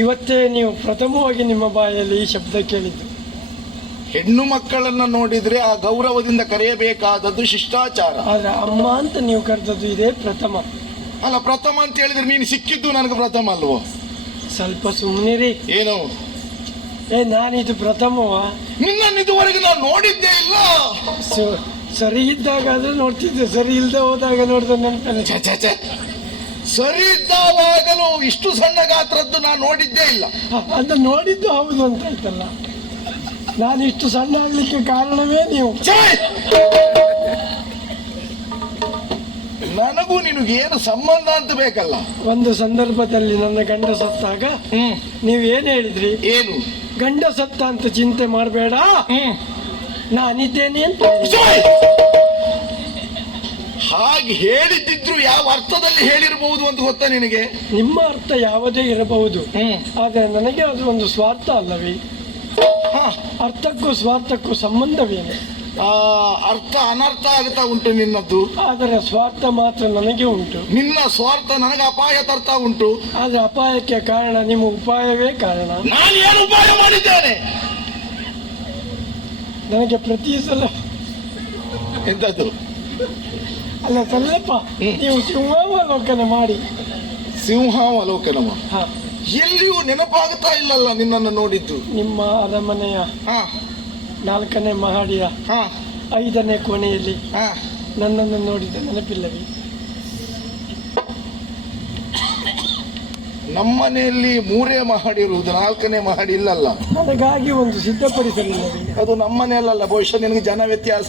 ಇವತ್ತೇ ನೀವು ಪ್ರಥಮವಾಗಿ ನಿಮ್ಮ ಬಾಯಲ್ಲಿ ಈ ಶಬ್ದ ಕೇಳಿದ್ದು. ಹೆಣ್ಣು ಮಕ್ಕಳನ್ನ ನೋಡಿದ್ರೆ ಆ ಗೌರವದಿಂದ ಕರೆಯಬೇಕಾದದ್ದು ಶಿಷ್ಟಾಚಾರ. ಆದ್ರೆ ಅಮ್ಮ ಅಂತ ನೀವು ಕರೆದದ್ದು ಇದೇ ಪ್ರಥಮ. ಅಲ್ಲ, ಪ್ರಥಮ ಅಂತ ಹೇಳಿದ್ರೆ ನೀನು ಸಿಕ್ಕಿದ್ದು ನನಗೆ ಪ್ರಥಮ ಅಲ್ವೋ? ಸ್ವಲ್ಪ ಸುಮ್ಮನಿರಿ. ಏನು ನಾನಿದು ಪ್ರಥಮವ? ನಿನ್ನನ್ನು ಇದುವರೆಗೆ ನಾನು ನೋಡಿದ್ದೇ ಇಲ್ಲ. ಸರಿ ಇದ್ದಾಗಾದ್ರೆ ನೋಡ್ತಿದ್ದೆ, ಸರಿ ಇಲ್ದೆ ಹೋದಾಗ ನೋಡಿದ ನೆನಪಲ್ಲ. ಸರಿ ಇದ್ದಾವಾಗಲೂ ಇಷ್ಟು ಸಣ್ಣ ಗಾತ್ರದ್ದು ನಾನು ನೋಡಿದ್ದೇ ಇಲ್ಲ. ಅದು ನೋಡಿದ್ದು ಹೌದು ಅಂತ ಆಯ್ತಲ್ಲ. ನಾನು ಇಷ್ಟು ಸಣ್ಣ ಆಗ್ಲಿಕ್ಕೆ ಕಾರಣವೇ ನೀವು. ನನಗೂ ನಿನಗೇನು ಸಂಬಂಧ ಅಂತ ಬೇಕಲ್ಲ. ಒಂದು ಸಂದರ್ಭದಲ್ಲಿ ನನ್ನ ಗಂಡ ಸತ್ತಾಗ ನೀವು ಏನ್ ಹೇಳಿದ್ರಿ? ಏನು? ಗಂಡ ಸತ್ತ ಅಂತ ಚಿಂತೆ ಮಾಡಬೇಡ, ನಾನಿದ್ದೇನೆ ಅಂತ. ಹಾಗೆ ಹೇಳಿದ್ದಿದ್ರು ಯಾವ ಅರ್ಥದಲ್ಲಿ ಹೇಳಿರಬಹುದು ಅಂತ ಗೊತ್ತಾ ನಿನಗೆ? ನಿಮ್ಮ ಅರ್ಥ ಯಾವುದೇ ಇರಬಹುದು, ಆದ್ರೆ ನನಗೆ ಅದು ಒಂದು ಸ್ವಾರ್ಥ ಅಲ್ಲವೇ? ಅರ್ಥಕ್ಕೂ ಸ್ವಾರ್ಥಕ್ಕೂ ಸಂಬಂಧವೇನು? ಅರ್ಥ ಅನರ್ಥ ಆಗ್ತಾ ಉಂಟು ನಿನ್ನದ್ದು, ಆದರೆ ಸ್ವಾರ್ಥ ಮಾತ್ರ ನನಗೆ ಉಂಟು. ನಿನ್ನ ಸ್ವಾರ್ಥ ನನಗೆ ಅಪಾಯ ತರ್ತಾ ಉಂಟು. ಆದ್ರೆ ಅಪಾಯಕ್ಕೆ ಕಾರಣ ನಿಮ್ಮ ಉಪಾಯವೇ ಕಾರಣ. ನಾನು ಏನು ಉಪಾಯ ಮಾಡಿದ್ದೇನೆ? ನನಗೆ ಪ್ರತಿ ಸಲ ಎಂತದ್ದು? ಅಲ್ಲ ಸ್ವಲ್ಪ ನೀವು ಸಿಂಹಾವಲೋಕನ ಮಾಡಿ. ಸಿಂಹಾವಲೋಕನ ಎಲ್ಲಿಯೂ ನೆನಪಾಗುತ್ತಾ ಇಲ್ಲಲ್ಲ ನಿನ್ನನ್ನು ನೋಡಿದ್ದು. ನಿಮ್ಮ ಅರಮನೆಯ 4ನೇ ಮಹಡಿಯ 5ನೇ ಕೋಣೆಯಲ್ಲಿ ನನ್ನನ್ನು ನೋಡಿದ ನೆನಪಿಲ್ಲವೇ? ನಮ್ಮನೆಯಲ್ಲಿ 3 ಮಹಡಿ ಇರುವುದು, 4ನೇ ಮಹಡಿ ಇಲ್ಲಲ್ಲ. ನನಗಾಗಿ ಒಂದು ಸಿದ್ಧಪಡಿಸಲಿಲ್ಲವೇ? ಅದು ನಮ್ಮನೆಯಲ್ಲ, ಬಹುಶಃ ನಿನಗೆ ಜನ ವ್ಯತ್ಯಾಸ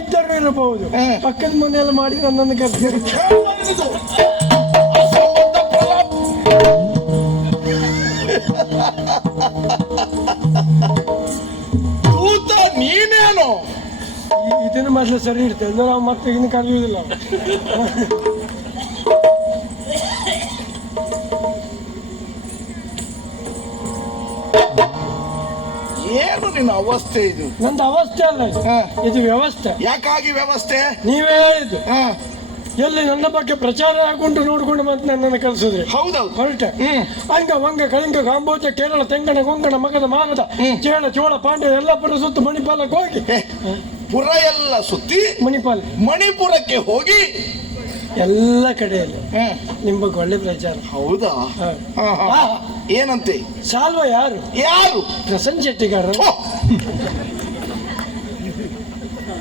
ಇದ್ದರೂ ಇರಬಹುದು. ಪಕ್ಕದ ಮನೆಯಲ್ಲಿ ಮಾಡಿ ನನ್ನನ್ನು ಕರೆದಿರುತ್ತಾರೆ. ನೀನೇನು ಇದನ್ನು ಮೊದಲು ಸರಿ ಇರ್ತೇವೆ, ನಾವು ಮತ್ತೆ ಇನ್ನು ಕಲಿಯುವುದಿಲ್ಲ. ಏನು ನಿನ್ನ ಅವಸ್ಥೆ ಇದು? ನಂದು ಅವಸ್ಥೆ ಅಲ್ಲ ಇದು ವ್ಯವಸ್ಥೆ. ಯಾಕಾಗಿ ವ್ಯವಸ್ಥೆ? ನೀವೇ ಹೇಳಿದ್ದು. ಎಲ್ಲಿ ನನ್ನ ಬಗ್ಗೆ ಪ್ರಚಾರ ಆಗುಂಟು ನೋಡ್ಕೊಂಡು ಮತ್ತೆ ನನ್ನನ್ನು ಕಳಿಸಿದ್ರಿ. ಹೌದೌದು, ಹೊರಟೆ. ಅಂಗ ವಂಗ ಕಳಿಂಗ ಕಾಂಬೋಜ ಕೇರಳ ತೆಂಗಣ ಗೊಂಗಣ ಮಗದ ಮಾಗದ ಚೇಳ ಚೋಳ ಪಾಂಡ್ಯ ಎಲ್ಲ ಪುರ ಸುತ್ತ ಮಣಿಪಾಲಕ್ಕೆ ಹೋಗಿ ಪುರ ಎಲ್ಲ ಸುತ್ತಿ ಮಣಿಪುರಕ್ಕೆ ಹೋಗಿ ಎಲ್ಲ ಕಡೆಯಲ್ಲಿ ನಿಮ್ಮ ಬಗ್ಗೆ ಒಳ್ಳೆ ಪ್ರಚಾರ. ಹೌದಾ? ಏನಂತೆ? ಸಾಲ್ವ ಯಾರು? ಪ್ರಸನ್ನ ಶೆಟ್ಟಿಗಾರ.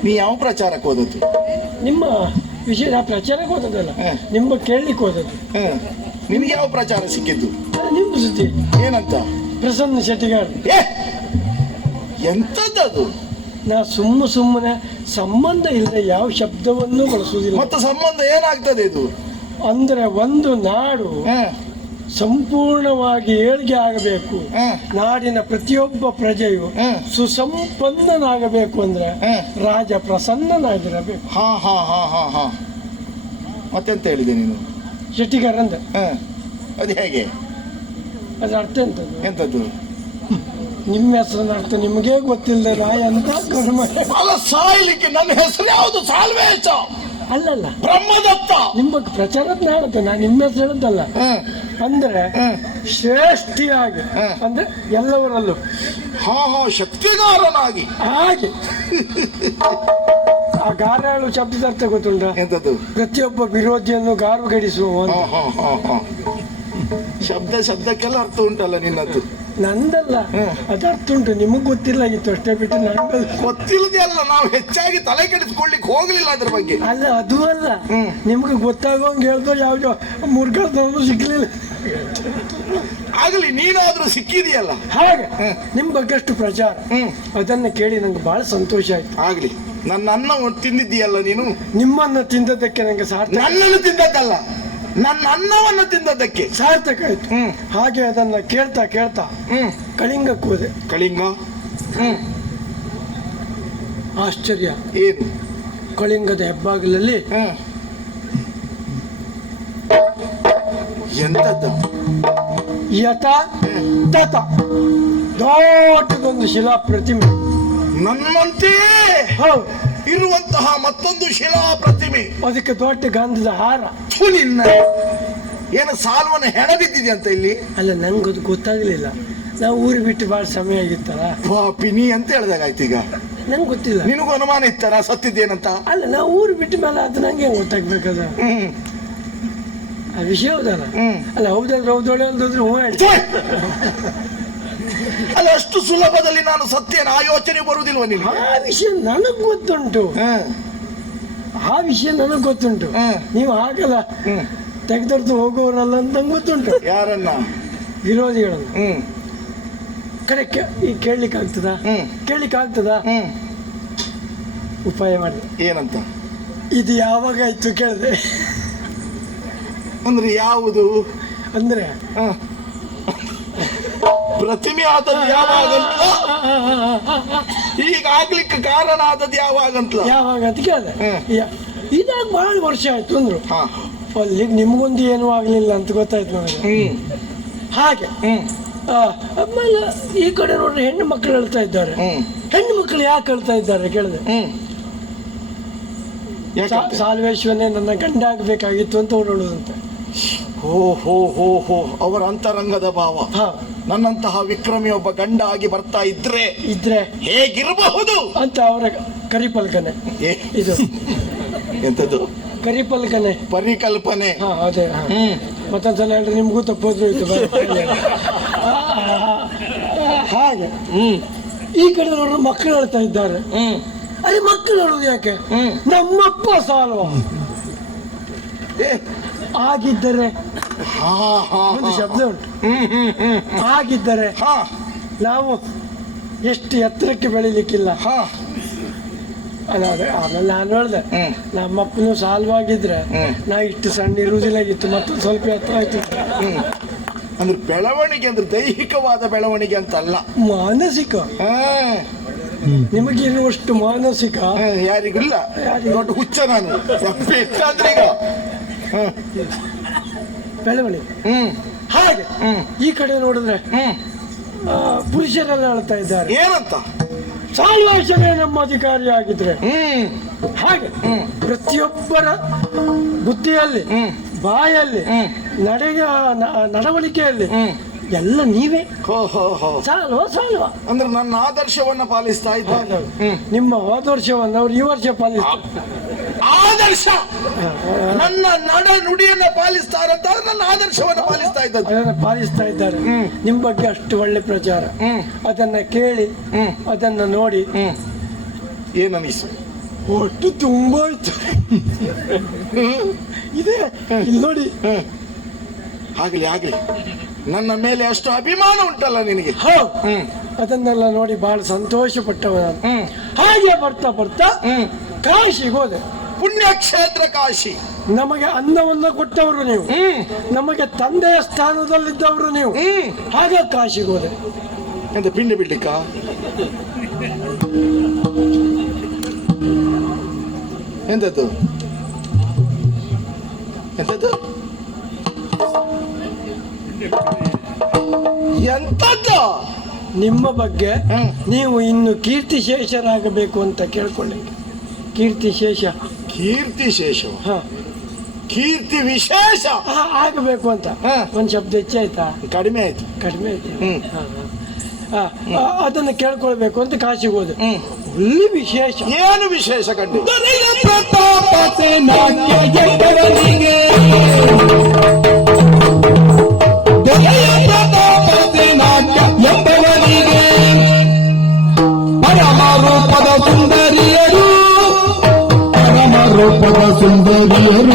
ನೀ ಯಾವ ಪ್ರಚಾರಕ್ಕೆ ಹೋದದ್ದು? ನಿಮ್ಮ ವಿಷಯ ಪ್ರಚಾರಕ್ಕೆ ಹೋದದ್ದಲ್ಲ, ನಿಮ್ಮ ಕೇಳಲಿಕ್ಕೆ ಹೋದದ್ದು. ನಿಮ್ಗೆ ಯಾವ ಪ್ರಚಾರ ಸಿಕ್ಕಿದ್ದು? ನಿಮ್ಮ ಸುದ್ದಿ. ಏನಂತ? ಪ್ರಸನ್ನ ಶೆಟ್ಟಿಗಾರ. ಎಂತದ್ದು? ನಾ ಸುಮ್ಮನೆ ಸಂಬಂಧ ಇಲ್ಲದೆ ಯಾವ ಶಬ್ದವನ್ನು ಬಳಸುವುದಿಲ್ಲ. ಮತ್ತೆ ಸಂಬಂಧ ಏನಾಗ್ತದೆ ಇದು? ಅಂದ್ರೆ ಒಂದು ನಾಡು ಸಂಪೂರ್ಣವಾಗಿ ಏಳ್ಗೆ ಆಗಬೇಕು, ನಾಡಿನ ಪ್ರತಿಯೊಬ್ಬ ಪ್ರಜೆಯು ಸುಸಂಪನ್ನನಾಗಬೇಕು ಅಂದ್ರೆ ರಾಜ ಪ್ರಸನ್ನನಾಗಿರಬೇಕು. ಮತ್ತೆಂತ ಹೇಳಿದೆ ನೀನು? ಶೆಟ್ಟಿಗಾರ ಅಂದ. ಅದು ಹೇಗೆ? ಅದ್ರ ಅರ್ಥ ಎಂತದ್ದು? ಎಂತದ್ದು? ನಿಮ್ಮ ಹೆಸರನ್ನ ಅರ್ಥ ನಿಮಗೇ ಗೊತ್ತಿಲ್ಲದೆ ರಾಯ ಅಂತ ಕರ್ಮ. ಅಲ್ಲ, ಸಾಯ್ಲಿಕ್ಕೆ ನನ್ನ ಹೆಸರು ಯಾವುದು? ಸಾಲ್ವೇಶ ಅಲ್ಲಲ್ಲ, ಬ್ರಹ್ಮದತ್ತ. ನಿಮ್ಮ ಪ್ರಚಾರದ ಹೇಳುತ್ತೆ, ನಾನು ನಿಮ್ಮ ಹೆಸರು ಹೇಳುತ್ತಲ್ಲ. ಅಂದ್ರೆ ಶ್ರೇಷ್ಠಿಯಾಗಿ, ಅಂದ್ರೆ ಎಲ್ಲವರಲ್ಲೂ ಶಕ್ತಿಗಾರನಾಗಿ. ಹಾಗೆ ಆ ಗಾರ ಹೇಳುವ ಶಬ್ದದ ಅರ್ಥ ಗೊತ್ತುಂಟ? ಎಂತದ್ದು? ಪ್ರತಿಯೊಬ್ಬ ವಿರೋಧಿಯನ್ನು ಗಾರುಗಡಿಸುವ ಶಬ್ದಕ್ಕೆಲ್ಲ ಅರ್ಥ ಉಂಟಲ್ಲ ನಿನ್ನದ್ದು. ನಂದಲ್ಲ, ಅದು ಅರ್ಥ ಉಂಟು, ನಿಮಗ್ ಗೊತ್ತಿಲ್ಲಾಗಿತ್ತು ಅಷ್ಟೇ ಬಿಟ್ಟು ನಂಗೆ ಗೊತ್ತಿಲ್ಲದೆ ಅಲ್ಲ, ನಾವು ಹೆಚ್ಚಾಗಿ ತಲೆ ಕೆಡಿಸ್ಕೊಳ್ಳಿಕ್ಕೆ ಹೋಗ್ಲಿಲ್ಲ ಅದ್ರ ಬಗ್ಗೆ. ಅಲ್ಲ, ಅದು ಅಲ್ಲ, ನಿಮ್ಗೆ ಗೊತ್ತಾಗೋಂಗೆ ಹೇಳ್ದೋ ಯಾವ್ದೋ ಮುರ್ಗದವನು ಸಿಗ್ಲಿಲ್ಲ. ಆಗಲಿ, ನೀನಾದ್ರೂ ಸಿಕ್ಕಿದೆಯಲ್ಲ. ಹಾಗೆ ನಿಮ್ ಬಗ್ಗೆ ಅಷ್ಟು ಪ್ರಚಾರ, ಅದನ್ನ ಕೇಳಿ ನಂಗೆ ಬಹಳ ಸಂತೋಷ ಆಯ್ತು. ಆಗ್ಲಿ, ನನ್ನ ಅನ್ನ ತಿಂದಿದ್ದೀಯಲ್ಲ ನೀನು. ನಿಮ್ಮನ್ನ ತಿಂದದ್ದಕ್ಕೆ ನಂಗೆ ಸಾರ್ಥಕ. ನನ್ನನ್ನು ತಿಂದದ್ದಲ್ಲ, ನನ್ನ ಅನ್ನವನ್ನು ತಿಂದದ್ದಕ್ಕೆ ಸಾರ್ಥಕ ಆಯ್ತು. ಹಾಗೆ ಅದನ್ನ ಕೇಳ್ತಾ ಕಳಿಂಗಕ್ಕೆ ಹೋದೆ. ಕಳಿಂಗ? ಆಶ್ಚರ್ಯ ಏನು? ಕಳಿಂಗದ ಹೆಬ್ಬಾಗಿಲಲ್ಲಿ ಎಂತದ್ದು? ಯಥ ತಥ ದೊಡ್ಡದೊಂದು ಶಿಲಾ ಪ್ರತಿಮೆ, ನನ್ನಂತೆಯೇ ಇರುವಂತಹ ಮತ್ತೊಂದು ಶಿಲಾ ಪ್ರತಿಮೆ. ಅದಕ್ಕೆ ದೊಡ್ಡ ಗಂಧದ ಹಾರ. ಏನು ಸಾಲವನ್ನು ಹೆಣ ಬಿದ್ದಿದೆ ಅಂತ ಇಲ್ಲಿ? ಅಲ್ಲ, ನಂಗೆ ಗೊತ್ತಾಗ್ಲಿಲ್ಲ. ನಾವು ಊರು ಬಿಟ್ಟು ಬಹಳ ಸಮಯ ಆಗಿತ್ತಲ್ಲ. ಪಾಪಿನಿ ಅಂತ ಹೇಳ್ದಾಗಾಯ್ತು. ಈಗ ನಂಗೆ ಗೊತ್ತಿಲ್ಲ. ನಿನಗೂ ಅನುಮಾನ ಇತ್ತಾರ ಸತ್ತಿದ್ದೇನಂತ? ಅಲ್ಲ, ನಾವು ಊರು ಬಿಟ್ಟ ಮೇಲೆ ಅದು ನಂಗೆ ಹೆಂಗ್ ಗೊತ್ತಾಗ್ಬೇಕದ? ಆ ವಿಷಯ ಹೌದಲ್ಲ. ಅಲ್ಲ, ಹೌದಾದ್ರೆ ಹೌದೊಳೆ ಒಂದಾದ್ರೆ ಹೂ ಹೇಳಿ. ಅಲ್ಲ, ಅಷ್ಟು ಸುಲಭದಲ್ಲಿ ನಾನು ಸತ್ಯನ ಆ ಯೋಚನೆ ಬರುವುದಿಲ್ವ ನಿನಗೆ? ಆ ವಿಷಯ ನನಗ್ ಗೊತ್ತುಂಟು. ಆ ವಿಷಯ ನನಗ್ ಗೊತ್ತುಂಟು. ನೀವು ಹಾಗಲ್ಲ ತೆಗೆದೊಡ್ದು ಹೋಗುವವರಲ್ಲ ಅಂತ ನಂಗೆ ಗೊತ್ತುಂಟು. ಯಾರನ್ನ? ವಿರೋಧಿಗಳನ್ನು. ಕಡೆ ಈಗ ಕೇಳಲಿಕ್ಕೆ ಆಗ್ತದಾ? ಕೇಳಲಿಕ್ಕೆ ಆಗ್ತದಾ? ಉಪಾಯ ಮಾಡಿ. ಏನಂತ? ಇದು ಯಾವಾಗ ಆಯ್ತು ಕೇಳಿದೆ. ಅಂದ್ರೆ ಯಾವುದು? ಅಂದ್ರೆ ಪ್ರತಿಮೆ ಆದದ್ದು ಯಾವಾಗಂತ, ಈಗ ಆಗ್ಲಿಕ್ಕೆ ಕಾರಣ ಆದದ್ದು ಯಾವಾಗಂತ ಅಂತ ಕೇಳಿದೆ. ಇದಾಗ ಬಹಳ ವರ್ಷ ಆಯ್ತು ಅಂದ್ರು. ಅಲ್ಲಿಗೆ ನಿಮ್ಗೊಂದು ಏನೂ ಆಗ್ಲಿಲ್ಲ ಅಂತ ಗೊತ್ತಾಯ್ತು ನನಗೆ. ಹಾಗೆ ಆಮೇಲೆ ಈ ಕಡೆ ನೋಡ್ರಿ ಹೆಣ್ಣು ಮಕ್ಕಳು ಹೇಳ್ತಾ ಇದ್ದಾರೆ. ಹೆಣ್ಣು ಮಕ್ಕಳು ಯಾಕೆ ಹೇಳ್ತಾ ಇದ್ದಾರೆ ಕೇಳಿದೆ. ಸಾಲ್ವೇಶ್ವರನೇ ನನ್ನ ಗಂಡ ಆಗ್ಬೇಕಾಗಿತ್ತು ಅಂತ ಓಡಾಡುದಂತೆ. ಹೋ ಹೋ ಹೋ ಹೋ, ಅವರ ಅಂತರಂಗದ ಭಾವ. ನನ್ನಂತಹ ವಿಕ್ರಮಿ ಒಬ್ಬ ಗಂಡ ಆಗಿ ಬರ್ತಾ ಇದ್ರೆ ಹೇಗಿರಬಹುದು ಅಂತ ಅವರ ಕರಿಪಲ್ಕನೆ. ಇದು ಎಂತದ್ದು? ಕರಿಪಲ್ಕನೆ, ಪರಿಕಲ್ಪನೆ. ಅದೇ. ಮತ್ತೊಂದ್ಸಲ ಹೇಳ್ರಿ, ನಿಮ್ಗೂ ತಪ್ಪೋದ್ರು ಇದು. ಹಾಗೆ ಈ ಕಡೆ ನೋಡ್ರೆ ಮಕ್ಕಳು ಹೇಳ್ತಾ ಇದ್ದಾರೆ. ಅರೆ, ಮಕ್ಕಳು ಹೇಳೋದು ಯಾಕೆ? ನಮ್ಮಪ್ಪ ಸಾಲ್ವ ಆಗಿದ್ದರೆ ಒಂದು ಶಬ್ದ ಉಂಟು. ಆಗಿದ್ದರೆ ನಾವು ಎಷ್ಟು ಎತ್ತರಕ್ಕೆ ಬೆಳಿಲಿಕ್ಕಿಲ್ಲ. ಅಲ್ಲ, ಅದೇ ಆಮೇಲೆ ನಾನು ಹೇಳ್ದೆ, ನಮ್ಮಪ್ಪನು ಸಾಲ್ವಾಗಿದ್ರೆ ನಾ ಇಷ್ಟು ಸಣ್ಣ ಇರುವುದಿಲ್ಲಾಗಿತ್ತು, ಮತ್ತೊಂದು ಸ್ವಲ್ಪ ಎತ್ತರ ಆಯ್ತು. ಅಂದ್ರೆ ಬೆಳವಣಿಗೆ ಅಂದ್ರೆ ದೈಹಿಕವಾದ ಬೆಳವಣಿಗೆ ಅಂತ ಅಲ್ಲ, ಮಾನಸಿಕ. ನಿಮಗಿರುವಷ್ಟು ಮಾನಸಿಕ ಯಾರಿಗಿಲ್ಲ. ದೊಡ್ಡ ಹುಚ್ಚ ನಾನು. ಬೆಳವಣಿಗೆ ಹಾಗೆ. ಈ ಕಡೆ ನೋಡಿದ್ರೆ ಪುರುಷರೆಲ್ಲ ಹೇಳ್ತಾ ಇದ್ದಾರೆ. ಏನಂತ? ಸಾಲ್ವೇಶವೇ ನಮ್ಮ ಅಧಿಕಾರಿ ಆಗಿದ್ರೆ. ಹಾಗೆ ಪ್ರತಿಯೊಬ್ಬರ ಬುದ್ಧಿಯಲ್ಲಿ, ಬಾಯಲ್ಲಿ, ನಡವಳಿಕೆಯಲ್ಲಿ ಎಲ್ಲ ನೀವೇ. ಸಾಲ್ವ ಅಂದ್ರೆ ನನ್ನ ಆದರ್ಶವನ್ನ ಪಾಲಿಸ್ತಾ ಇದ್ದಾರೆ. ನಿಮ್ಮ ಆದರ್ಶವನ್ನು ಅವ್ರು ಈ ವರ್ಷ ಪಾಲಿಸ್ತಾರೆ. ಆದರ್ಶ ನನ್ನ ನಡ ನುಡಿಯನ್ನ ಪಾಲಿಸ್ತಾರಂತ ನನ್ನ ಆದರ್ಶವನ್ನು ಪಾಲಿಸ್ತಾ ಇದ್ದಾರೆ. ಅದನ್ನ ಪಾಲಿಸ್ತಾ ಇದ್ದಾರೆ. ನಿಮ್ ಬಗ್ಗೆ ಅಷ್ಟು ಒಳ್ಳೆ ಪ್ರಚಾರ. ಅದನ್ನ ಕೇಳಿ, ಅದನ್ನ ನೋಡಿ ಏನನಿಸ್ತು? ಒಟ್ಟು ತುಂಬಾ ಇತ್ತು. ಇದೆ ಇಲ್ಲಿ ನೋಡಿ. ಆಗ್ಲಿ ಆಗ್ಲಿ, ನನ್ನ ಮೇಲೆ ಅಷ್ಟು ಅಭಿಮಾನ ಉಂಟಲ್ಲ ನಿನಗೆ. ಅದನ್ನೆಲ್ಲ ನೋಡಿ ಬಹಳ ಸಂತೋಷ ಪಟ್ಟವ. ಹಾಗೆ ಬರ್ತಾ ಬರ್ತಾ ಕಾಶಿಗೆ ಹೋದೆ. ಪುಣ್ಯಕ್ಷೇತ್ರ ಕಾಶಿ. ನಮಗೆ ಅನ್ನವನ್ನ ಕೊಟ್ಟವರು ನೀವು, ನಮಗೆ ತಂದೆಯ ಸ್ಥಾನದಲ್ಲಿದ್ದವರು ನೀವು. ಹಾಗೆ ಕಾಶಿಗೆ ಹೋದೆ. ಎಂತ ಪಿಂಡಿ ಬಿಡ್ಲಿಕ್ಕ? ಎಂತದ್ದು ಎಂತದ್ದು ಎಂತದ್ದು? ನಿಮ್ಮ ಬಗ್ಗೆ ನೀವು ಇನ್ನು ಕೀರ್ತಿಶೇಷರಾಗಬೇಕು ಅಂತ ಕೇಳ್ಕೊಳ್ಳಿ. ಕೀರ್ತಿಶೇಷ. ಕೀರ್ತಿಶೇಷ? ಕೀರ್ತಿ ವಿಶೇಷ ಆಗಬೇಕು ಅಂತ ಒಂದು ಶಬ್ದ ಹೆಚ್ಚಾಯ್ತಾ? ಕಡಿಮೆ ಆಯ್ತು. ಕಡಿಮೆ ಆಯ್ತು. ಅದನ್ನು ಕೇಳ್ಕೊಳ್ಬೇಕು ಅಂತ ಕಾಶಿಗೆ ಹೋದೆ. ಒಳ್ಳೆ ವಿಶೇಷ. ಏನು ವಿಶೇಷ ಕಂಡು? ಪರಮರೂಪದ ಸುಂದರಿಯರು, ಪರಮರೂಪದ ಸುಂದರಿಯರು.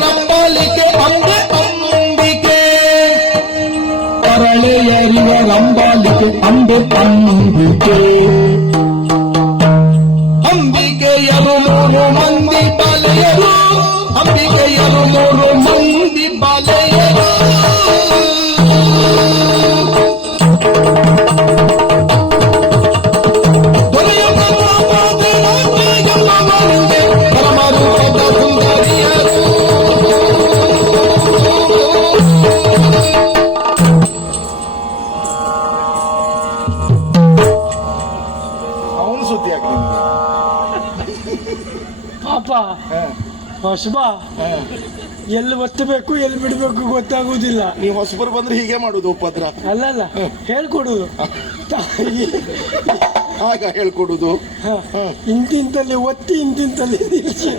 ರಂಬಾಲಿಕೆ ಅಂಬೆ ಅಂಬಿಕೆ, ಪರಳೆಯರಿಯ ರಂಬಾಲಿಕೆ ಅಂಬೆ ಅಂಬಿಕೆ. ಅಂಬಿಕೆಯರು 3 ಮಂದಿ ಬಾಲೆಯರು, ಅಂಬಿಕೆಯರು 3 ಮಂದಿ ಬಾಲೆಯರು. ಸುದ್ದಿ ಯಾಕೆ ಪಾಪ ಹೊಸಬ ಎಲ್ಲಿ ಒತ್ತಬೇಕು ಎಲ್ಲಿ ಬಿಡ್ಬೇಕು ಗೊತ್ತಾಗುದಿಲ್ಲ. ನೀವು ಹೊಸಬರು ಬಂದ್ರೆ ಹೀಗೆ ಮಾಡುದು ಉಪದ್ರ. ಅಲ್ಲಲ್ಲ ಹೇಳ್ಕೊಡುದು ಆಗ ಹೇಳ್ಕೊಡುದು ಇಂತಿಂತಲ್ಲಿ ಒತ್ತಿ ಇಂತಿಂತಲ್ಲಿ ನಿಲ್ಸಿ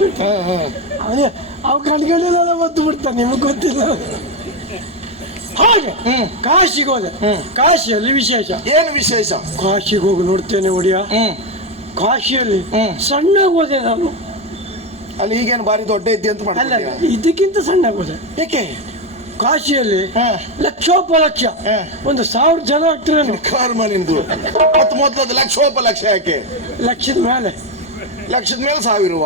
ಅವ್ ಕಣ್ಗಳೆಲ್ಲ ಒತ್ತು ಬಿಡ್ತಾನೆ, ನಿಮಗೆ ಗೊತ್ತಿಲ್ಲ. ಹಾಗೆ ಕಾಶಿಗೆ ಹೋದೆ. ಕಾಶಿಯಲ್ಲಿ ವಿಶೇಷ ಏನು ವಿಶೇಷ? ಕಾಶಿಗೆ ಹೋಗಿ ನೋಡ್ತೇನೆ ಒಡಿಯ. ಕಾಶಿಯಲ್ಲಿ ಸಣ್ಣಗೆ ಹೋದೆ ನಾನು. ಅಲ್ಲಿ ಈಗೇನು ಬಾರಿ ದೊಡ್ಡ ಇದ್ದೆ ಅಂತ ಅಲ್ಲ, ಮಾಡ್ತಾರೆ. ಇದಕ್ಕಿಂತ ಸಣ್ಣಗೆ ಹೋದೆ. ಏಕೆ? ಕಾಶಿಯಲ್ಲಿ ಲಕ್ಷೋಪಲಕ್ಷ 1000 ಜನ ಆಗ್ತಾರೆ. ಕರ್ಮ ನಿಂದು. ಮತ್ತೆ ಮೊದಲದು ಲಕ್ಷೋಪಲಕ್ಷ ಯಾಕೆ? ಲಕ್ಷದ ಮೇಲೆ. ಲಕ್ಷದ ಮೇಲೆ ಸಾವಿರವ,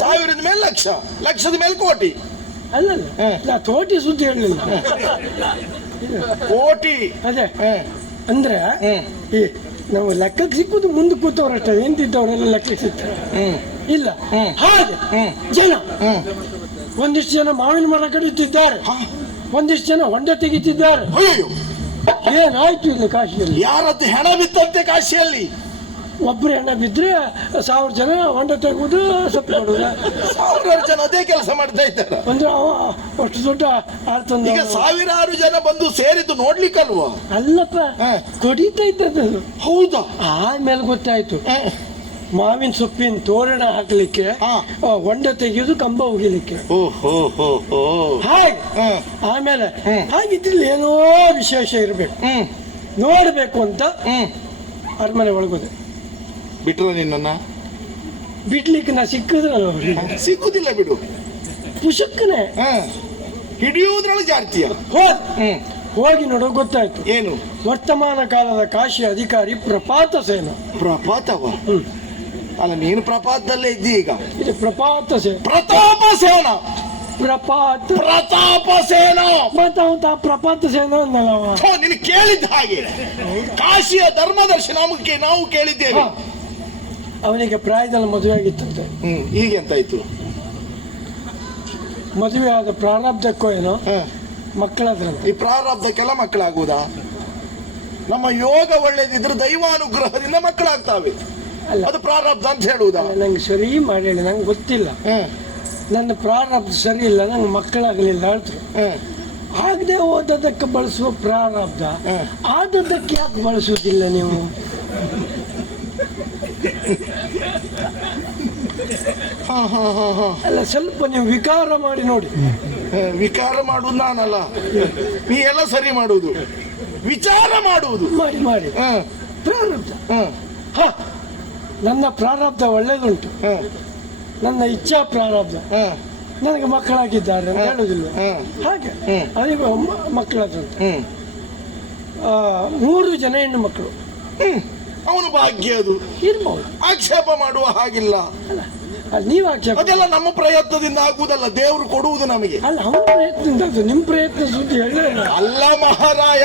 ಸಾವಿರದ ಮೇಲೆ ಲಕ್ಷ, ಲಕ್ಷದ ಮೇಲೆ ಕೋಟಿ. ಅಲ್ಲಲ್ಲ, ನಾ ತೋಟಿ ಸುದ್ದಿ ಹೇಳಲಿಲ್ಲ. ಕೋಟಿ ಅದೇ ಅಂದ್ರೆ ಈ ನಾವು ಲೆಕ್ಕಕ್ಕೆ ಸಿಕ್ಕುದು ಮುಂದೆ ಕೂತವ್ರಷ್ಟೇ, ಎಂತಿದ್ದವರೆಲ್ಲ ಲೆಕ್ಕಕ್ಕೆ ಸಿಗ್ತಾರೆ ಇಲ್ಲ. ಹಾಗೆ ಜನ ಒಂದಿಷ್ಟು ಜನ ಮಾವಿನ ಮರ ಕಡಿಯುತ್ತಿದ್ದಾರೆ, ಒಂದಿಷ್ಟು ಜನ ಹೊಂಡ ತೆಗಿತಿದ್ದಾರೆ. ಅಯ್ಯೋ, ಏನಾಯ್ತು ಇಲ್ಲಿ ಕಾಶಿಯಲ್ಲಿ? ಯಾರದ್ದು ಹೆಣ ಬಿತ್ತಂತೆ ಕಾಶಿಯಲ್ಲಿ? ಒಬ್ರು ಹೆಣ ಬಿದ್ರೆ 1000 ಜನ ಹೊಂಡ ತೆಗುದು, ಸತ್ತು ಕೊಡುದು. 1000 ಜನ ಅದೇ ಕೆಲಸ ಮಾಡ್ತಾ ಇದ್ದಾರೆ. ಅಂದ್ರೆ ಅಷ್ಟು ದೊಡ್ಡ ಆಳ್ತಂದ. ಈಗ 1000 ಜನ ಬಂದು ಸೇರಿದ್ದು ನೋಡ್ಲಿಕ್ಕಲ್ವಾ? ಅಲ್ಲಪ್ಪ, ಕೊಡಿತಾ ಇದ್ದದ್ದು. ಹೌದಾ? ಆಮೇಲೆ ಗೊತ್ತಾಯ್ತು, ಮಾವಿನ ಸೊಪ್ಪಿನ ತೋರಣ ಹಾಕ್ಲಿಕ್ಕೆ, ಹೊಂಡ ತೆಗೆಯೋದು, ಕಂಬ ಹೋಗಿಲಿಕ್ಕೆ. ಹಾಗೆ ಆಮೇಲೆ ಹಾಗಿದ್ರಲ್ಲಿ ಏನೋ ವಿಶೇಷ ಇರ್ಬೇಕು, ನೋಡ್ಬೇಕು ಅಂತ ಅರಮನೆ ಒಳಗೋದೆ. ಬಿಟ್ರ ನಿನ್ನ ಬಿಡ್ಲಿಕ್ಕೆ ನಾ ಸಿಕ್ಕಿದ್ರಲ್ಲ ಅವ್ರಿಗೆ. ಸಿಕ್ಕುದಿಲ್ಲ ಬಿಡು, ಪುಷಕ್ಕನೆ ಹಿಡಿಯುವುದ್ರೊಳಗೆ ಜಾರ್ತೀಯ. ಹೋಗಿ ನೋಡೋ ಗೊತ್ತಾಯ್ತು ಏನು? ವರ್ತಮಾನ ಕಾಲದ ಕಾಶಿ ಅಧಿಕಾರಿ ಪ್ರಪಾತ ಸೇನ. ಪ್ರಪಾತವ? ಅಲ್ಲ, ನೀನು ಪ್ರಪಾತದಲ್ಲೇ ಇದ್ದಿ ಈಗ. ಇದು ಪ್ರಪಾತ ಸೇನ. ಪ್ರತಾಪ ಸೇನ. ಪ್ರತಾಪ ಸೇನ ಮತ್ತ ಪ್ರಪಾತ ಸೇನ ಅಂದಲ್ಲವ. ನೀನು ಕೇಳಿದ್ದ ಹಾಗೆ ಕಾಶಿಯ ಧರ್ಮದರ್ಶಿ ನಾವು ಕೇಳಿದ್ದೇವೆ. ಅವನಿಗೆ ಪ್ರಾಯದಲ್ಲಿ ಮದುವೆ ಆಗಿತ್ತಂತೆ. ಈಗ ಎಂತಾಯ್ತು? ಮದುವೆ ಆದ ಪ್ರಾರಬ್ಧಕ್ಕೋ ಏನೋ ಮಕ್ಕಳಾದ್ರಂತೆ. ಈ ಪ್ರಾರಬ್ಧಕ್ಕೆಲ್ಲ ಮಕ್ಕಳಾಗುವುದಾ? ನಮ್ಮ ಯೋಗ ಒಳ್ಳೇದಿದ್ರೆ ದೈವಾನುಗ್ರಹದಿಂದ ಮಕ್ಕಳಾಗ್ತಾವೆ. ಅದು ಪ್ರಾರಬ್ಧ ಅಂತ ಹೇಳುವುದಾ? ನಂಗೆ ಸರಿ ಮಾಡಿ ಹೇಳಿ, ನಂಗೆ ಗೊತ್ತಿಲ್ಲ. ನನ್ನ ಪ್ರಾರಬ್ಧ ಸರಿ ಇಲ್ಲ, ನಂಗೆ ಮಕ್ಕಳಾಗಲಿಲ್ಲ ಹೇಳ್ತಾರೆ. ಆಗದೆ ಓದೋದಕ್ಕೆ ಬಳಸುವ ಪ್ರಾರಬ್ಧ ಆದದ್ದಕ್ಕೆ ಯಾಕೆ ಬಳಸುವುದಿಲ್ಲ ನೀವು? ಅಲ್ಲ, ಸ್ವಲ್ಪ ನೀವು ವಿಕಾರ ಮಾಡಿ ನೋಡಿ. ವಿಕಾರ ಮಾಡುವುದು ನಾನಲ್ಲ, ನೀ ಎಲ್ಲ ಸರಿ ಮಾಡುವುದು, ವಿಚಾರ ಮಾಡುವುದು. ಮಾಡಿ ಮಾಡಿ ಪ್ರಾರಬ್ಧ. ನನ್ನ ಪ್ರಾರಬ್ಧ ಒಳ್ಳೇದುಂಟು, ನನ್ನ ಇಚ್ಛಾ ಪ್ರಾರಬ್ಧ. ನನಗೆ ಮಕ್ಕಳಾಗಿದ್ದಾರೆ ಅಂತ ಹೇಳುದಿಲ್ಲ. ಹಾಗೆ ಅವನಿಗೆ ಮಕ್ಕಳಾದಂತೆ 3 ಜನ ಹೆಣ್ಣು ಮಕ್ಕಳು. ಅವನು ಭಾಗ್ಯ, ಅದು ಇರ್ಬಹುದು, ಆಕ್ಷೇಪ ಮಾಡುವ ಹಾಗಿಲ್ಲ. ನೀವು ಆಕ್ಷೇಪ, ಅದೆಲ್ಲ ನಮ್ಮ ಪ್ರಯತ್ನದಿಂದ ಆಗುವುದಲ್ಲ, ದೇವರು ಕೊಡುವುದು ನಮಗೆ. ಅಲ್ಲ, ಅವನ ಪ್ರಯತ್ನದಿಂದ ಅದು, ನಿಮ್ಮ ಪ್ರಯತ್ನ ಸುದ್ದಿ ಹೇಳ ಅಲ್ಲ ಮಹಾರಾಯ.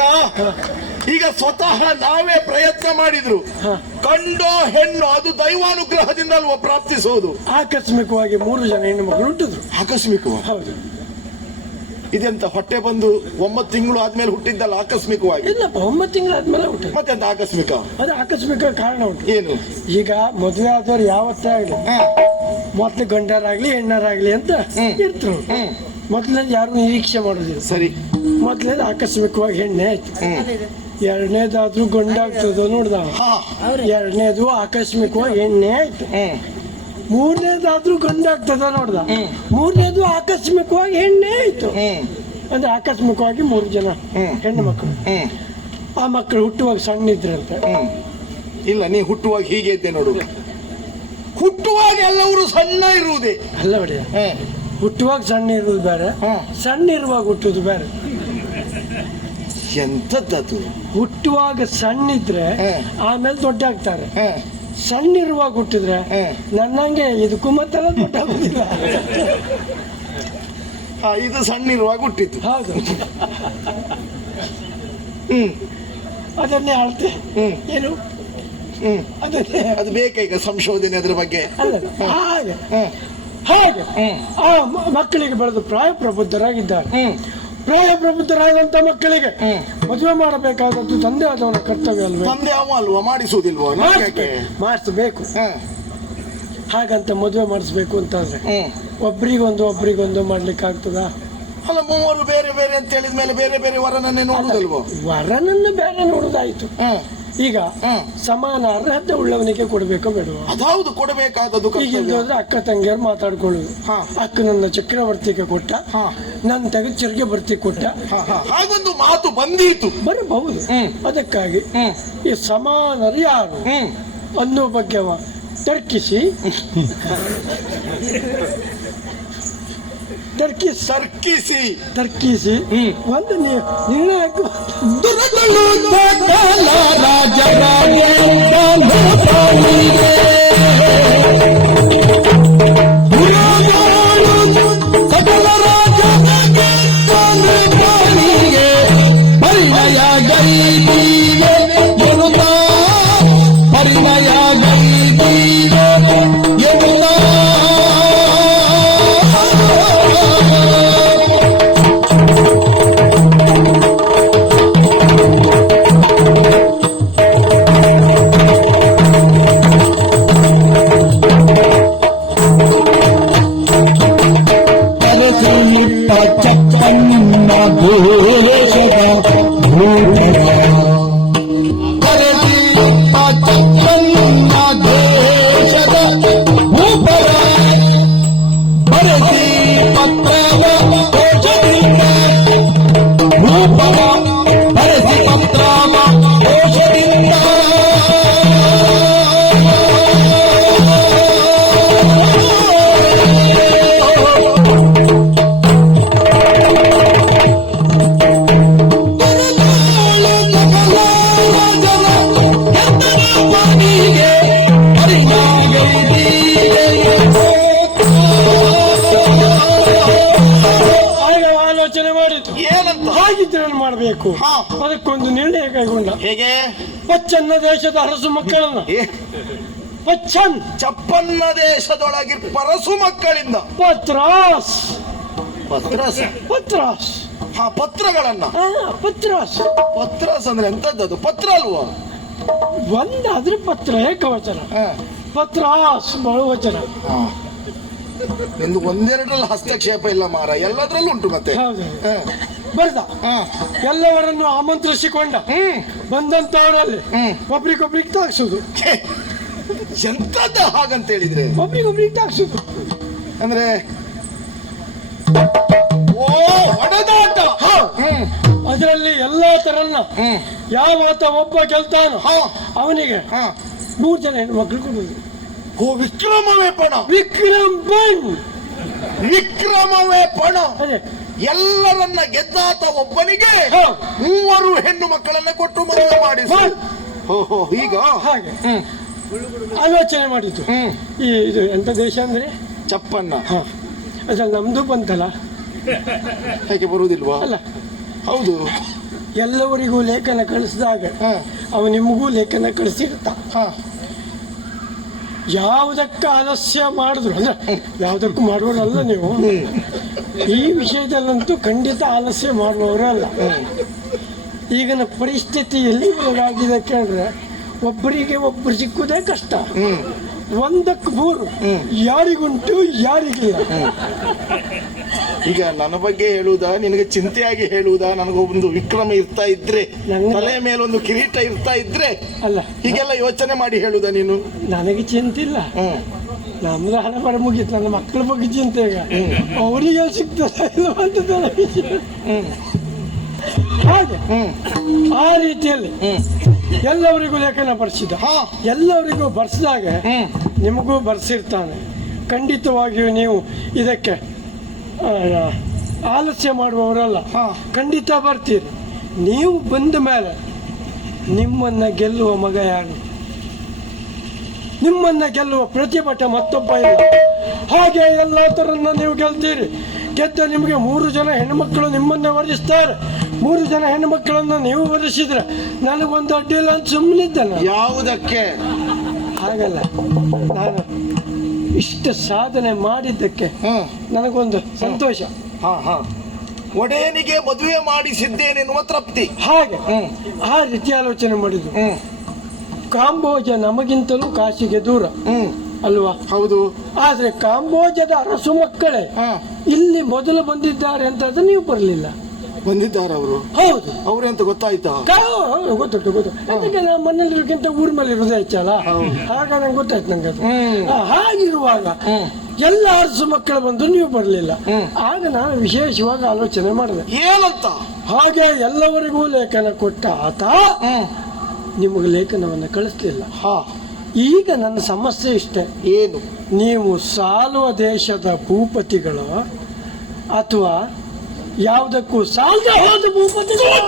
ಈಗ ಸ್ವತಃ ನಾವೇ ಪ್ರಯತ್ನ ಮಾಡಿದ್ರು, ಕಂಡೋ ಹೆಣ್ಣು ಅದು ದೈವಾನುಗ್ರಹದಿಂದ ಅಲ್ವಾ ಪ್ರಾಪ್ತಿಸುವುದು. ಆಕಸ್ಮಿಕವಾಗಿ 3 ಜನ ಹೆಣ್ಣು ಮಕ್ಕಳು ಹುಟ್ಟಿದ್ರು. ಆಕಸ್ಮಿಕವಾಗಿ? ಹೌದು. ಇದೆಂತ ಹೊಟ್ಟೆ ಬಂದು 9 ತಿಂಗಳು ಆದ್ಮೇಲೆ ಹುಟ್ಟಿದ್ದಲ್ಲ ಆಕಸ್ಮಿಕವಾಗಿ? ಇಲ್ಲಪ್ಪ, 9 ತಿಂಗಳಾದ್ಮೇಲೆ ಹುಟ್ಟಿದ್ರು. ಮತ್ತೆಂತ ಆಕಸ್ಮಿಕ? ಅದು ಆಕಸ್ಮಿಕ ಕಾರಣ ಉಂಟು. ಏನು? ಈಗ ಮದುವೆ ಆದವ್ರು ಯಾವತ್ತೇ ಆಗ್ಲಿ ಮೊದ್ಲು ಗಂಡರಾಗ್ಲಿ ಹೆಣ್ಣರಾಗ್ಲಿ ಅಂತ ಇರ್ತರು. ಮೊದ್ಲನೇದು ಯಾರು ನಿರೀಕ್ಷೆ ಮಾಡೋದಿಲ್ಲ. ಸರಿ, ಮೊದ್ಲನೇದು ಆಕಸ್ಮಿಕವಾಗಿ ಹೆಣ್ಣೆ ಆಯ್ತು. ಎರಡನೇದಾದ್ರೂ ಗಂಡಾಗ್ತದೋ ನೋಡ್ದ. ಎರಡನೇದು ಆಕಸ್ಮಿಕವಾಗಿ ಹೆಣ್ಣೆ ಆಯ್ತು. ಮೂರನೇದಾದ್ರೂ ಗಂಡಾಗ್ತದ ನೋಡ್ದ. ಮೂರನೇದು ಆಕಸ್ಮಿಕವಾಗಿ ಹೆಣ್ಣೆ ಆಯ್ತು. ಅಂದ್ರೆ ಆಕಸ್ಮಿಕವಾಗಿ 3 ಜನ ಹೆಣ್ಣು ಮಕ್ಕಳು. ಆ ಮಕ್ಕಳು ಹುಟ್ಟುವಾಗ ಸಣ್ಣ ಇದ್ರಂತೆ. ಇಲ್ಲ, ನೀ ಹುಟ್ಟುವಾಗ ಹೀಗೆ ಇದ್ದೆ ನೋಡು. ಹುಟ್ಟುವಾಗ ಎಲ್ಲವರು ಸಣ್ಣ ಇರುವುದೇ ಅಲ್ಲ ಹೊಡೆಯ. ಹುಟ್ಟುವಾಗ ಸಣ್ಣ ಇರುವುದು ಬೇರೆ, ಸಣ್ಣ ಇರುವಾಗ ಹುಟ್ಟುದು ಬೇರೆ. ಎಂತದ್ದು? ಹುಟ್ಟುವಾಗ ಸಣ್ಣ ಇದ್ರೆ ಆಮೇಲೆ ದೊಡ್ಡ ಆಗ್ತಾರೆ. ಸಣ್ಣ ಇರುವಾಗ ಹುಟ್ಟಿದ್ರೆ ನನ್ನಂಗೆ ಇದಕ್ಕೂ ಮತ್ತೆಲ್ಲ ದೊಡ್ಡ ಆಗುದಿಲ್ಲ. ಇದು ಸಣ್ಣ ಇರುವಾಗ ಹುಟ್ಟಿತ್ತು. ಹೌದು. ಅದನ್ನೇ ಆಳ್ತೆ. ಏನು ಅದನ್ನೇ, ಅದು ಬೇಕಾಗ ಸಂಶೋಧನೆ ಅದ್ರ ಬಗ್ಗೆ. ಅಲ್ಲ, ಹಾಗೆ ಹಾಗೆ ಆ ಮಕ್ಕಳಿಗೆ ಬೆಳೆದು ಪ್ರಾಯ ಪ್ರಬುದ್ಧರಾಗಿದ್ದಾರೆ. ಪ್ರಾಯ ಪ್ರಬುದ್ಧರಾದಂತ ಮಕ್ಕಳಿಗೆ ಮದುವೆ ಮಾಡಬೇಕಾದದ್ದು ತಂದೆ ಆದವನ ಕರ್ತವ್ಯ ಅಲ್ವೇ? ತಂದೆ ಅವ ಅಲ್ವಾ, ಮಾಡಿಸುವುದಿಲ್ವೋ? ಮಾಡಿಸ್ಬೇಕು. ಹಾಗಂತ ಮದುವೆ ಮಾಡಿಸ್ಬೇಕು ಅಂತಾದ್ರೆ ಒಬ್ರಿಗೊಂದು ಮಾಡ್ಲಿಕ್ಕೆ ಆಗ್ತದಾ? ಅಲ್ಲ, ಮೂವರು ಬೇರೆ ಬೇರೆ ಅಂತ ಹೇಳಿದ ಮೇಲೆ ಬೇರೆ ಬೇರೆ ವರನನ್ನೇ ನೋಡುದಲ್ವೋ? ವರನನ್ನು ಬೇರೆ ನೋಡುದಾಯ್ತು. ಈಗ ಸಮಾನ ಅರ್ಹತೆ ಉಳ್ಳವನಿಗೆ ಕೊಡಬೇಕೋ ಬೇಡವಾ? ಅದಾವುದು ಕೊಡಬೇಕಾದದ್ದು. ಈಗಿಲ್ದೋದ್ರೆ ಅಕ್ಕ ತಂಗಿಯರು ಮಾತಾಡ್ಕೊಳ್ಳುದು. ಅಕ್ಕ ನನ್ನ ಚಕ್ರವರ್ತಿಗೆ ಕೊಟ್ಟ, ನನ್ನ ತೆಗೆದು ಚರಿಗೆ ಬರ್ತಿ ಕೊಟ್ಟ, ಹಾಗೊಂದು ಮಾತು ಬಂದೀತು, ಬರಬಹುದು. ಅದಕ್ಕಾಗಿ ಈ ಸಮಾನರು ಯಾರು ಅನ್ನೋ ಬಗ್ಗೆ ತರ್ಕಿಸಿ ಒಂದು ನಿರ್ಣಯಕ್ಕೆ ಮಾಡಬೇಕು. ಅದಕ್ಕೊಂದು ನಿರ್ಣಯ ಕೈಗೊಂಡ. ಹೇಗೆ? ಪಚ್ಚನ್ನ ದೇಶದ ಅರಸು ಮಕ್ಕಳನ್ನ ಚಪ್ಪನ್ನ ದೇಶದೊಳಗೆ ಪರಸು ಮಕ್ಕಳಿಂದ ಪತ್ರಾಸ್ ಪತ್ರಗಳನ್ನ ಪತ್ರಾಸ್ ಅಂದ್ರೆ ಎಂತದ್ದು? ಪತ್ರ ಅಲ್ವಾ? ಒಂದಾದ್ರೆ ಪತ್ರ ಏಕವಚನ, ಪತ್ರಾಸ್ ಬಹುವಚನ. ಎಂದು ಒಂದೆರಡರಲ್ಲಿ ಹಸ್ತಕ್ಷೇಪ ಇಲ್ಲ ಮಾರ, ಎಲ್ಲದ್ರಲ್ಲೂ ಉಂಟು. ಮತ್ತೆ ಬರ್ದ ಎಲ್ಲವರನ್ನು ಆಮಂತ್ರಿಸಿಕೊಂಡ. ಬಂದಂತವರಲ್ಲಿ ಒಬ್ರಿಗೊಬ್ರಿಗೆ ತಾಕ್ಸುದು. ಎಂತದ ಹಾಗಂತ ಹೇಳಿದ್ರೆ ಒಬ್ರಿಗೊಬ್ರಿಗೆ ತಾಕ್ಸುದು ಅಂದ್ರೆ ಹೊಡೆದಾಟ. ಅದರಲ್ಲಿ ಎಲ್ಲಾ ತರನ್ನ ಯಾವತ್ತ ಒಬ್ಬ ಗೆಲ್ತಾನೋ ಅವನಿಗೆ 3 ಜನ ಹೆಣ್ಮಕ್ಳು ಕೊಡುವುದು. ವಿಕ್ರಮವೇ ಪಣ. ವಿಕ್ರಮವೇ ಪಣ. ಎಲ್ಲರನ್ನ ಗೆದ್ದಾತ ಒಬ್ಬನಿಗೆ 3 ಹೆಣ್ಣು ಮಕ್ಕಳನ್ನ ಕೊಟ್ಟು ಮದುವೆ ಮಾಡಿಸಿ. ಈಗ ಹಾಗೆ ಆಲೋಚನೆ ಮಾಡಿದ್ದು. ಇದು ಎಂತ ದೇಶ ಅಂದ್ರೆ ಚಪ್ಪನ್ನ. ಅದ್ರಲ್ಲಿ ನಮ್ದು ಬಂತಲ್ಲ, ಹೇಗೆ ಬರುವುದಿಲ್ವಾ? ಅಲ್ಲ, ಹೌದು. ಎಲ್ಲವರಿಗೂ ಲೇಖನ ಕಳಿಸಿದಾಗ ಅವ ನಿಮಗೂ ಲೇಖನ ಕಳಿಸಿರ್ತ. ಯಾವುದಕ್ಕೆ ಆಲಸ್ಯ ಮಾಡಿದ್ರು ಅಂದ್ರೆ ಯಾವುದಕ್ಕೂ ಮಾಡುವವರಲ್ಲ ನೀವು. ಈ ವಿಷಯದಲ್ಲಂತೂ ಖಂಡಿತ ಆಲಸ್ಯ ಮಾಡುವವರಲ್ಲ. ಈಗಿನ ಪರಿಸ್ಥಿತಿ ಎಲ್ಲಿವರೆಗಾಗಿದೆ ಕೇಳಿದ್ರೆ ಒಬ್ಬರಿಗೆ ಒಬ್ಬರು ಸಿಕ್ಕುವುದೇ ಕಷ್ಟ. 1ಕ್ಕೆ 3 ಯಾರಿಗುಂಟು ಯಾರಿಗಿಲ್ಲ. ಈಗ ನನ್ನ ಬಗ್ಗೆ ಹೇಳುವುದಾ, ನಿನಗೆ ಚಿಂತೆಯಾಗಿ ಹೇಳುವುದಾ? ನನಗೊಂದು ವಿಕ್ರಮ ಇರ್ತಾ ಇದ್ರೆ, ತಲೆ ಮೇಲೊಂದು ಕಿರೀಟ ಇರ್ತಾ ಇದ್ರೆ ಅಲ್ಲ, ಹೀಗೆಲ್ಲ ಯೋಚನೆ ಮಾಡಿ ಹೇಳುದಾ ನೀನು? ನನಗೆ ಚಿಂತಿಲ್ಲ. ನಮ್ದು ಹಣ ಬರ ಮುಗೀತು. ನನ್ನ ಮಕ್ಕಳ ಬಗ್ಗೆ ಚಿಂತೆ. ಈಗ ಅವರಿಗೆ ಸಿಗ್ತದೆ ಹಾಗೆ ಆ ರೀತಿಯಲ್ಲಿ ಎಲ್ಲವರಿಗೂ ಲೇಖನ ಬರ್ಸಿದ. ಎಲ್ಲವರಿಗೂ ಬರ್ಸಿದಾಗ ನಿಮಗೂ ಬರ್ಸಿರ್ತಾನೆ. ಖಂಡಿತವಾಗಿಯೂ ನೀವು ಇದಕ್ಕೆ ಆಲಸ್ಯ ಮಾಡುವವರಲ್ಲ, ಖಂಡಿತ ಬರ್ತೀರಿ. ನೀವು ಬಂದ ಮೇಲೆ ನಿಮ್ಮನ್ನ ಗೆಲ್ಲುವ ಮಗ ಯಾರು? ನಿಮ್ಮನ್ನ ಗೆಲ್ಲುವ ಪ್ರತಿಭಟ ಮತ್ತೊಬ್ಬ ಇಲ್ಲ. ಹಾಗೆ ಎಲ್ಲ ಥರನ್ನ ನೀವು ಗೆಲ್ತೀರಿ. ಗೆದ್ದ ನಿಮಗೆ 3 ಜನ ಹೆಣ್ಣುಮಕ್ಕಳು ನಿಮ್ಮನ್ನೇ ವರಿಸ್ತಾರೆ. 3 ಜನ ಹೆಣ್ಣುಮಕ್ಕಳನ್ನು ನೀವು ವರಿಸಿದ್ರೆ ನನಗೊಂದು ಅಡ್ಡಿಲ್ಲ ಅಂತ ಸುಮ್ಮನಿದ್ದಲ್ಲ. ಯಾವುದಕ್ಕೆ? ಹಾಗಲ್ಲ, ನಾನು ಇಷ್ಟ ಸಾಧನೆ ಮಾಡಿದ್ದಕ್ಕೆ ನನಗೊಂದು ಸಂತೋಷ. ಒಡೆಯನಿಗೆ ಮದುವೆ ಮಾಡಿಸಿದ್ದೇನೆನ್ನುವ ತೃಪ್ತಿ. ಹಾಗೆ ಆ ರೀತಿ ಆಲೋಚನೆ ಮಾಡಿದ್ರು. ಕಾಂಬೋಜ ನಮಗಿಂತಲೂ ಕಾಶಿಗೆ ದೂರ ಅಲ್ವಾ? ಹೌದು. ಆದ್ರೆ ಕಾಂಬೋಜದ ಅರಸು ಮಕ್ಕಳೇ ಇಲ್ಲಿ ಮೊದಲು ಬಂದಿದ್ದಾರೆ ಅಂತ ನೀವು ಬರಲಿಲ್ಲ. ಬಂದಿದ್ದಾರೆ ಅವರು? ಹೌದು. ಅವ್ರೆಂತ ಗೊತ್ತಾಯ್ತಾ? ಗೊತ್ತುಂಟು ಯಾಕಂದ್ರೆ ನಾವು ಮನೇಲಿರೋಕ್ಕಿಂತ ಊರ ಮೇಲೆ ಇರೋದೇ ಹೆಚ್ಚಲ್ಲ, ಹಾಗ ನಂಗೆ ಗೊತ್ತಾಯ್ತು. ನಂಗೆ ಅದು ಹಾಗಿರುವಾಗ ಎಲ್ಲ ಅರಸು ಮಕ್ಕಳು ಬಂದು ನೀವು ಬರಲಿಲ್ಲ. ಆಗ ನಾನು ವಿಶೇಷವಾಗಿ ಆಲೋಚನೆ ಮಾಡಿದೆ. ಏನಂತ? ಹಾಗೆ ಎಲ್ಲವರಿಗೂ ಲೇಖನ ಕೊಟ್ಟ ಆತ ನಿಮಗೆ ಲೇಖನವನ್ನು ಕಳಿಸ್ಲಿಲ್ಲ. ಈಗ ನನ್ನ ಸಮಸ್ಯೆ ಇಷ್ಟೇ. ಏನು? ನೀವು ಸಾಲುವ ದೇಶದ ಭೂಪತಿಗಳು ಅಥವಾ ಯಾವುದಕ್ಕೂ ಸಾಲದ ಹೋದ ಭೂಪತಿಗಳು?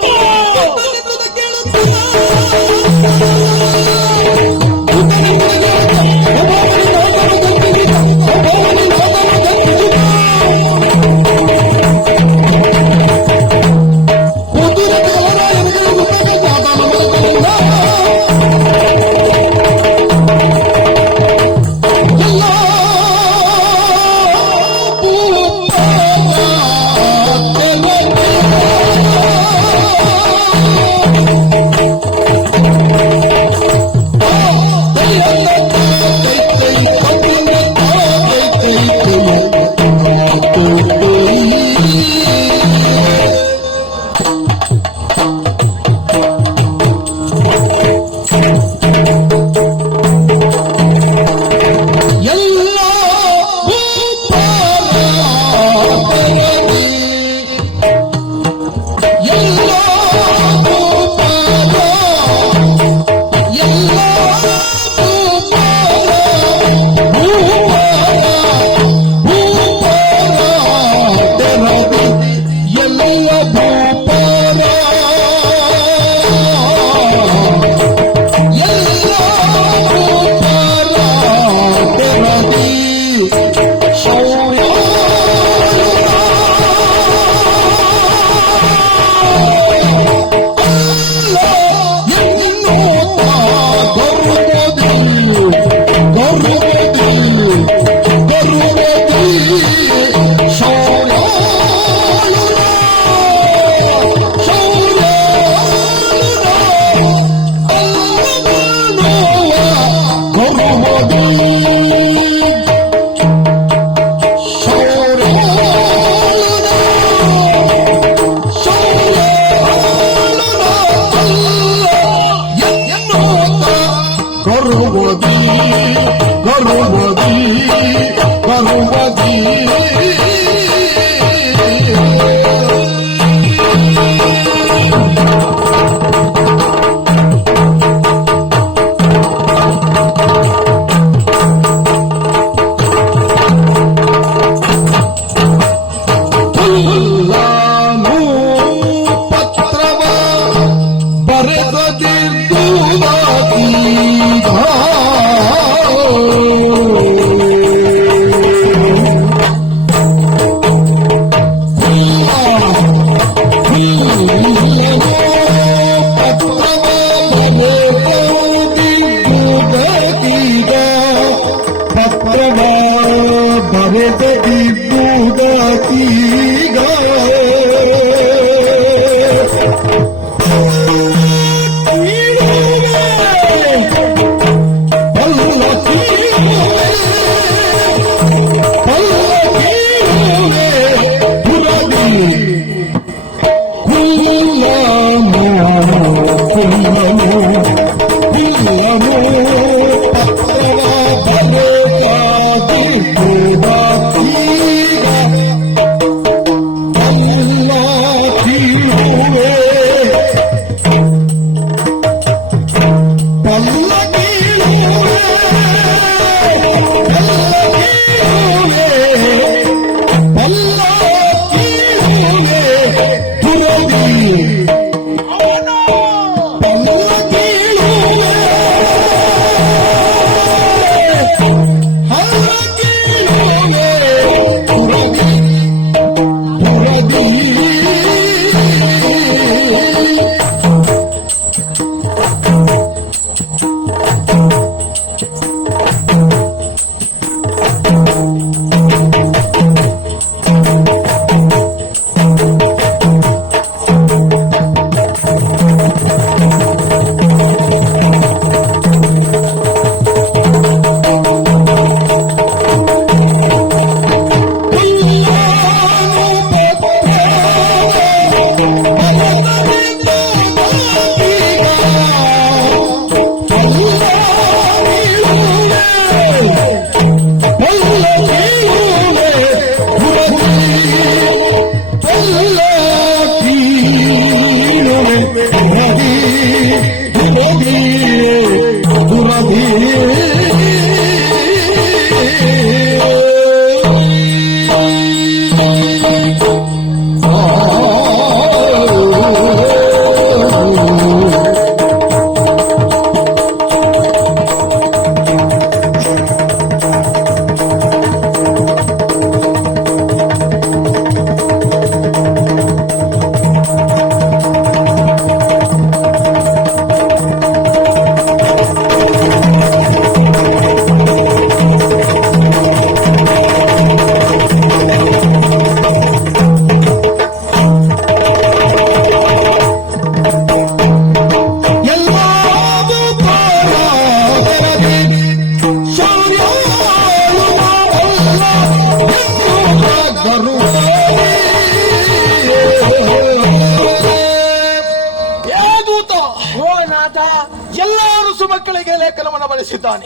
ಎಲ್ಲರೂ ಸುಮಕ್ಕಳಿಗೆ ಲೇಖನವನ್ನು ಬರೆಸಿದ್ದಾನೆ.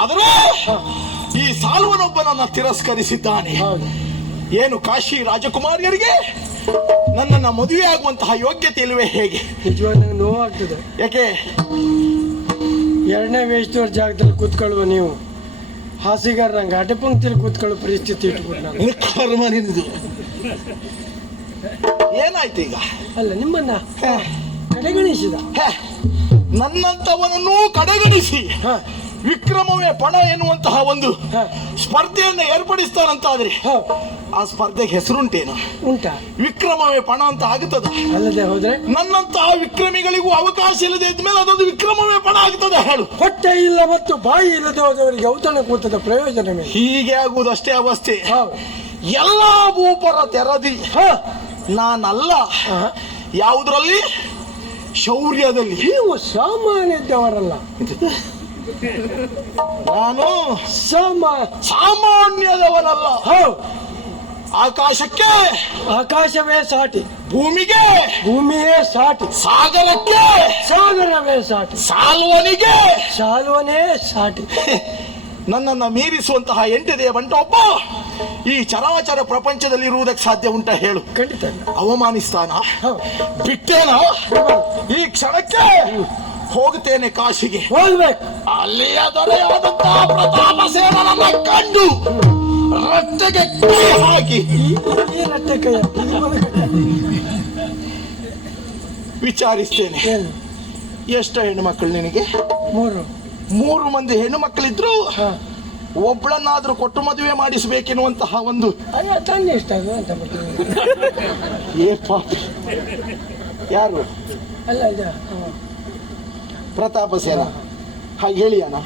ಆದರೂ ಈ ಸಾಲ್ವನೊಬ್ಬನನ್ನ ತಿರಸ್ಕರಿಸಿದ್ದಾನೆ. ಏನು ಕಾಶಿ ರಾಜಕುಮಾರಿಯರಿಗೆ ನನ್ನನ್ನ ಮದುವೆ ಆಗುವಂತಹ ಯೋಗ್ಯತೆ ಇಲ್ಲವೇ ಹೇಗೆ? ನಿಜವಾಗ್ಲೂ ನೋವಾಗ್ತದೆ. ಯಾಕೆ? ಎರಡನೇ ವೇಷದವ್ರ ಜಾಗದಲ್ಲಿ ಕೂತ್ಕೊಳ್ಳುವ ನೀವು ಹಾಸಿಗಾರಂಗೆ ಅಟಪಂಕ್ತಿಯಲ್ಲಿ ಕೂತ್ಕೊಳ್ಳೋ ಪರಿಸ್ಥಿತಿ ಇಟ್ಬಿಟ್ಟು ಕರ್ಮ ನಿಂದು. ಏನಾಯ್ತು ಈಗ? ಅಲ್ಲ, ನಿಮ್ಮನ್ನ ಕಡೆಗಣಿಸಿದ. ನನ್ನಂತವನನ್ನು ಕಡೆಗಣಿಸಿ ವಿಕ್ರಮವೇ ಪಣ ಎನ್ನುವಂತಹ ಒಂದು ಸ್ಪರ್ಧೆಯನ್ನು ಏರ್ಪಡಿಸ್ತಾನಂತಾದ್ರೆ ಆ ಸ್ಪರ್ಧೆಗೆ ಹೆಸರುಂಟೇನು? ಉಂಟಾ? ವಿಕ್ರಮವೇ ಪಣ ಅಂತ ಆಗುತ್ತದೆ. ಅಲ್ಲದೆ ಹೋದ್ರೆ ನನ್ನಂತಹ ವಿಕ್ರಮಿಗಳಿಗೂ ಅವಕಾಶ ಇಲ್ಲದೆ ಇದ್ಮೇಲೆ ಅದೊಂದು ವಿಕ್ರಮವೇ ಪಣ ಆಗ್ತದೆ. ಹೇಳು. ಹೊಟ್ಟೆ ಇಲ್ಲ ಮತ್ತು ಬಾಯಿ ಇಲ್ಲದೆ ಹೋದವರಿಗೆ ಔತಣ ಕೂತದ ಪ್ರಯೋಜನವೇ? ಹೀಗೆ ಆಗುವುದಷ್ಟೇ ಅವಸ್ಥೆ. ಎಲ್ಲ ಭೂಪರ ತೆರದಿ ನಾನಲ್ಲ. ಯಾವುದರಲ್ಲಿ? ಶೌರ್ಯದಲ್ಲಿ. ನೀವು ಸಾಮಾನ್ಯದವರಲ್ಲ. ನಾನು ಸಾಮಾನ್ಯದವನಲ್ಲ. ಆಕಾಶಕ್ಕೆ ಆಕಾಶವೇ ಸಾಟಿ, ಭೂಮಿಗೆ ಭೂಮಿಯೇ ಸಾಟಿ, ಸಾಗರಕ್ಕೆ ಸಾಗರವೇ ಸಾಟಿ, ಸಾಲ್ವನಿಗೆ ಸಾಲ್ವನೇ ಸಾಟಿ. ನನ್ನನ್ನು ಮೀರಿಸುವಂತಹ ಎಂಟಿದೆಯ ಬಂಟೊಬ್ಬ ಈ ಚರಾಚರ ಪ್ರಪಂಚದಲ್ಲಿ ಇರುವುದಕ್ಕೆ ಸಾಧ್ಯ ಉಂಟ? ಹೇಳು. ಖಂಡಿತ. ಅವಮಾನಿಸ್ತಾನ? ಬಿಟ್ಟೇನ? ಈ ಕ್ಷಣಕ್ಕೆ ಹೋಗುತ್ತೇನೆ ಕಾಶಿಗೆ. ಹೋಗ್ಬೇಕು. ಅಲ್ಲಿಯ ದೊರೆಯಾದಂತಹ ಪ್ರತಾಪಸೇನನನ್ನ ಕಂಡು ರಟ್ಟೆಗೆ ಕೈ ಹಾಕಿ ಈ ರಟ್ಟೆ ಕೈ ವಿಚಾರಿಸ್ತೇನೆ. ಎಷ್ಟು ಹೆಣ್ಣು ಮಕ್ಕಳು ನಿನಗೆ? 3 ಮಂದಿ ಹೆಣ್ಣು ಮಕ್ಕಳಿದ್ರು ಒಬ್ಬಳನ್ನಾದ್ರೂ ಕೊಟ್ಟು ಮದುವೆ ಮಾಡಿಸಬೇಕೆನ್ನುವಂತಹ ಒಂದು ತಂದೆ ಇಷ್ಟ ಅಂತ. ಏ ಪಾಪ, ಯಾರು? ಅಲ್ಲ ಪ್ರತಾಪಸೇನ ಹಾಗೆ ಹೇಳಿಯಾನ?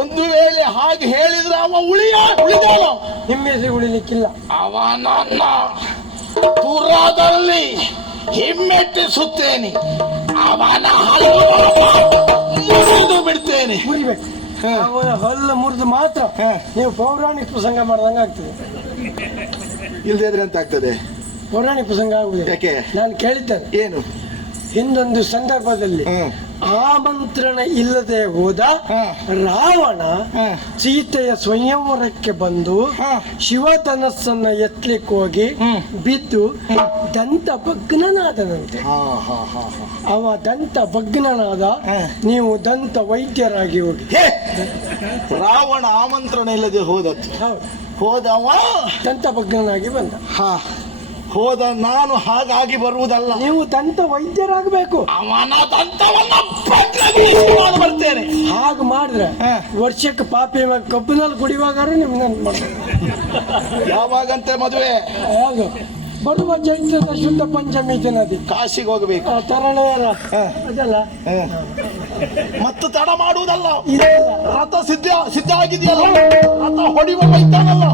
ಒಂದು ವೇಳೆ ಹಾಗೆ ಹೇಳಿದ್ರೆ ಅವ ಉಳಿದವನು. ನಿಮ್ಮ ಹೆಸರು ಉಳಿಲಿಕ್ಕಿಲ್ಲ. ಅವನನ್ನ ಪುರದಲ್ಲಿ ಹಿಮ್ಮೆಟ್ಟಿಸುತ್ತೇನೆ. ಅವನ ಮುರಿದು ಬಿಡ್ತೇನೆ. ಮುರಿಬೇಕು. ಅವನ ಹಲ್ಲು ಮುರಿದು ಮಾತ್ರ ನೀವು ಪೌರಾಣಿಕ ಪ್ರಸಂಗ ಮಾಡ್ದಂಗ ಆಗ್ತದೆ. ಇಲ್ದಿದ್ರೆ ಅಂತ ಆಗ್ತದೆ. ಪೌರಾಣಿಕ ಪ್ರಸಂಗ ಆಗುದಿಲ್ಲ. ಯಾಕೆ? ನಾನು ಕೇಳಿದ್ದೇನೆ. ಏನು? ಹಿಂದೊಂದು ಸಂದರ್ಭದಲ್ಲಿ ಆಮಂತ್ರಣ ಇಲ್ಲದೆ ಹೋದ ರಾವಣ ಸೀತೆಯ ಸ್ವಯಂವರಕ್ಕೆ ಬಂದು ಶಿವಧನಸ್ಸನ್ನ ಎತ್ತಲಿಕ್ಕೆ ಹೋಗಿ ಬಿದ್ದು ದಂತ ಭಗ್ನನಾದನಂತೆ. ಅವ ದಂತ ಭಗ್ನನಾದ. ನೀವು ದಂತ ವೈದ್ಯರಾಗಿ ಹೋಗಿ. ರಾವಣ ಆಮಂತ್ರಣ ಇಲ್ಲದೆ ಹೋದವ ದಂತ ಭಗ್ನನಾಗಿ ಬಂದ. ಹೋದ ನಾನು ಹಾಗಾಗಿ ಬರುವುದಲ್ಲ. ನೀವು ದಂತ ವೈದ್ಯರಾಗಬೇಕು. ಅವನ ದಂತವನ್ನ ಬರ್ತೇನೆ. ಹಾಗೆ ಮಾಡಿದ್ರೆ ವರ್ಷಕ್ಕೆ ಪಾಪಿ ಕಬ್ಬಿನಲ್ಲಿ ಕುಡಿಯುವಾಗ ನಿಮ್ಗೆ ಮಾಡ್ತಾರೆ. ಯಾವಾಗಂತೆ ಮದುವೆ? ಬರುವ ಚೈತ್ರದ ಶುದ್ಧ ಪಂಚಮಿ ದಿನದಿ ಕಾಶಿಗೆ ಹೋಗ್ಬೇಕು. ತರಣೆಯರ ಅದಲ್ಲ. ಮತ್ತು ತಡ ಮಾಡುವುದಲ್ಲ. ರಥ ಸಿದ್ಧ ಆಗಿದೆಯಲ್ಲ, ರಥ ಹೊಡಿಯುವ ಬೈತಾನಲ್ಲ.